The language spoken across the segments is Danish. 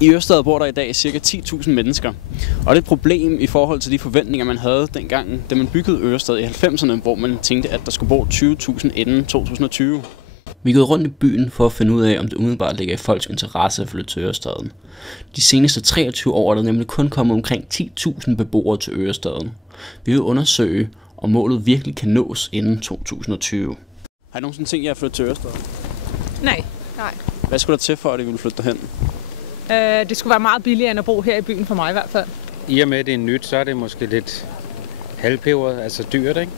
I Ørestad bor der i dag ca. 10.000 mennesker, og det er et problem i forhold til de forventninger, man havde dengang, da man byggede Ørestad i 90'erne, hvor man tænkte, at der skulle bo 20.000 inden 2020. Vi er gået rundt i byen for at finde ud af, om det umiddelbart ligger i folks interesse at flytte til Ørestaden. De seneste 23 år er der nemlig kun kommet omkring 10.000 beboere til Ørestaden. Vi vil undersøge, om målet virkelig kan nås inden 2020. Har I nogensinde tænkt jer at flytte til Ørestaden? Nej. Hvad skulle der til for, at I ville flytte derhen? Det skulle være meget billigere end at bo her i byen for mig i hvert fald. I og med at det er nyt, så er det måske lidt halvpeberet, altså dyrt, ikke?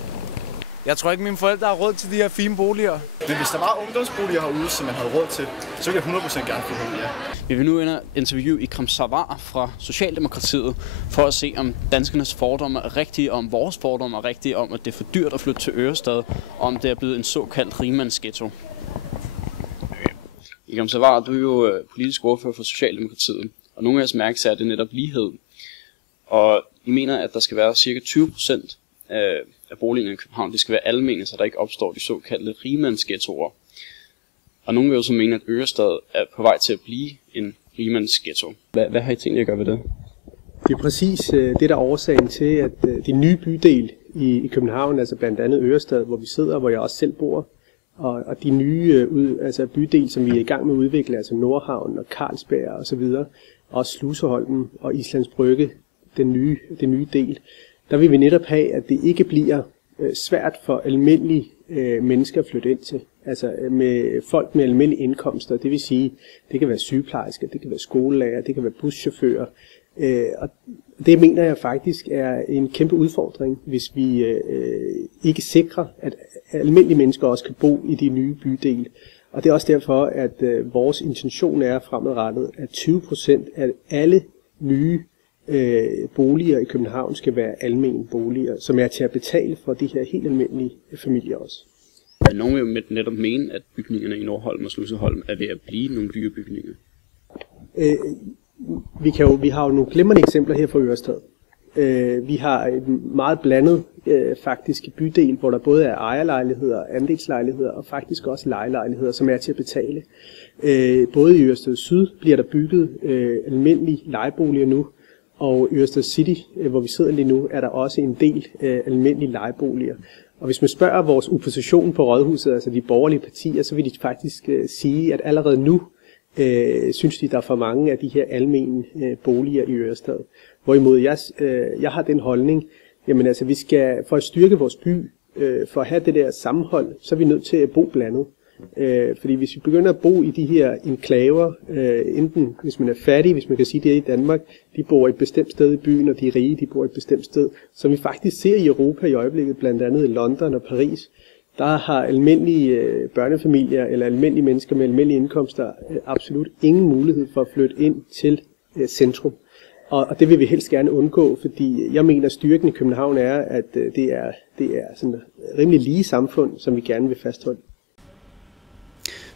Jeg tror ikke, mine forældre har råd til de her fine boliger. Men hvis der var ungdomsboliger herude, som man havde råd til, så ville jeg 100% gerne flytte ud, ja. Vi vil nu ind og interviewe Ikram Savar fra Socialdemokratiet for at se, om danskernes fordomme er rigtige, om vores fordomme er rigtige, om at det er for dyrt at flytte til Ørestad, og om det er blevet en såkaldt rigmandsghetto. Ikram Savar, du er jo politisk ordfører for Socialdemokratiet, og nogle af jeres mærkesager er det netop lighed. Og I mener, at der skal være ca. 20% af boligerne i København, det skal være almene, så der ikke opstår de såkaldte rigmandsghettoer. Og nogle vil jo så mene, at Ørestad er på vej til at blive en rigmandsghetto. Hvad har I tænkt jer at gøre ved det? Det er præcis det, der er årsagen til, at de nye bydel i København, altså blandt andet Ørestad, hvor vi sidder, hvor jeg også selv bor, og de nye bydel, som vi er i gang med at udvikle, altså Nordhavn og Carlsberg og så videre, og Sluseholmen og Islands Brygge, den nye del, der vil vi netop have, at det ikke bliver svært for almindelige mennesker at flytte ind til. Altså med folk med almindelige indkomster, det vil sige, det kan være sygeplejersker, det kan være skolelærer, det kan være buschauffører. Og det mener jeg faktisk er en kæmpe udfordring, hvis vi ikke sikrer, at almindelige mennesker også kan bo i de nye bydele. Og det er også derfor, at vores intention er fremadrettet, at 20% af alle nye boliger i København skal være almene boliger, som er til at betale for de her helt almindelige familier også. Men nogen vil jo netop mene, at bygningerne i Nordholm og Sluseholm er ved at blive nogle dyre bygninger. Vi har jo nogle glimrende eksempler her fra Ørestad. Vi har et meget blandet faktisk bydel, hvor der både er ejerlejligheder, andelslejligheder og faktisk også lejelejligheder, som er til at betale. Både i Ørestad Syd bliver der bygget almindelige lejeboliger nu, og i Ørestad City, hvor vi sidder lige nu, er der også en del almindelige lejeboliger. Og hvis man spørger vores opposition på Rådhuset, altså de borgerlige partier, så vil de faktisk sige, at allerede nu synes de, der er for mange af de her almene boliger i Ørestad. Hvorimod jeg har den holdning, jamen altså vi skal, for at styrke vores by, for at have det der sammenhold, så er vi nødt til at bo blandet. Fordi hvis vi begynder at bo i de her enklaver, enten hvis man er fattig, hvis man kan sige det i Danmark, de bor et bestemt sted i byen, og de rige, de bor et bestemt sted, som vi faktisk ser i Europa i øjeblikket, blandt andet i London og Paris, der har almindelige børnefamilier eller almindelige mennesker med almindelige indkomster absolut ingen mulighed for at flytte ind til centrum. Og det vil vi helst gerne undgå, fordi jeg mener, at styrken i København er, at det er sådan et rimelig lige samfund, som vi gerne vil fastholde.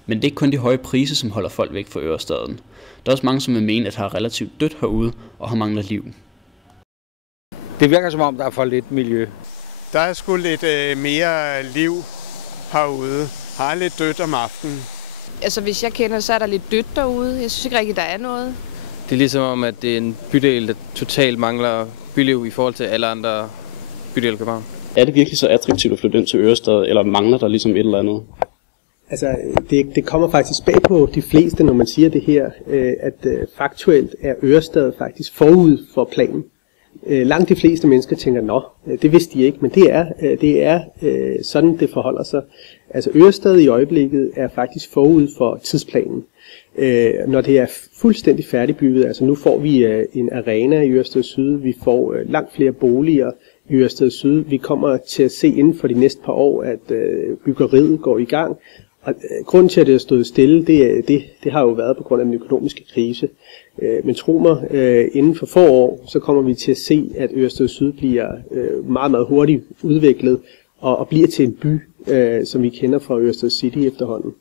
Men det er ikke kun de høje priser, som holder folk væk fra Ørestaden. Der er også mange, som vil mene, at det har relativt dødt herude og har manglet liv. Det virker som om, der er for lidt miljø. Der er sgu lidt mere liv herude. Har lidt dødt om aftenen. Altså hvis jeg kender, så er der lidt dødt derude. Jeg synes ikke rigtig, der er noget. Det er ligesom om, at det er en bydel, der totalt mangler byliv i forhold til alle andre bydele i København. Er det virkelig så attraktivt at flytte ind til Ørestad, eller mangler der ligesom et eller andet? Altså, det kommer faktisk bag på de fleste, når man siger det her, at faktuelt er Ørestad faktisk forud for planen. Langt de fleste mennesker tænker, det vidste de ikke, men det er sådan, det forholder sig. Altså, Ørestad i øjeblikket er faktisk forud for tidsplanen. Når det er fuldstændig færdigbygget, altså nu får vi en arena i Ørestad Syd, vi får langt flere boliger i Ørestad Syd, vi kommer til at se inden for de næste par år, at byggeriet går i gang. Og grunden til, at det er stået stille, det har jo været på grund af den økonomiske krise. Men tro mig, inden for få år, så kommer vi til at se, at Ørestad Syd bliver meget, meget hurtigt udviklet og bliver til en by, som vi kender fra Ørestad City efterhånden.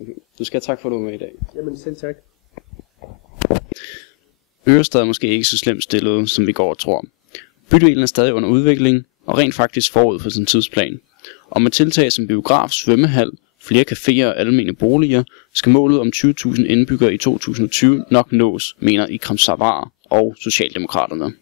Okay. Du skal have tak for, at du var med i dag. Jamen selv tak. Ørestad er måske ikke så slemt stillet, som vi går og tror. Bydelen er stadig under udvikling og rent faktisk forud for sin tidsplan. Og med tiltag som biograf, svømmehal, flere caféer og almene boliger, skal målet om 20.000 indbyggere i 2020 nok nås, mener Ikram Savar og Socialdemokraterne.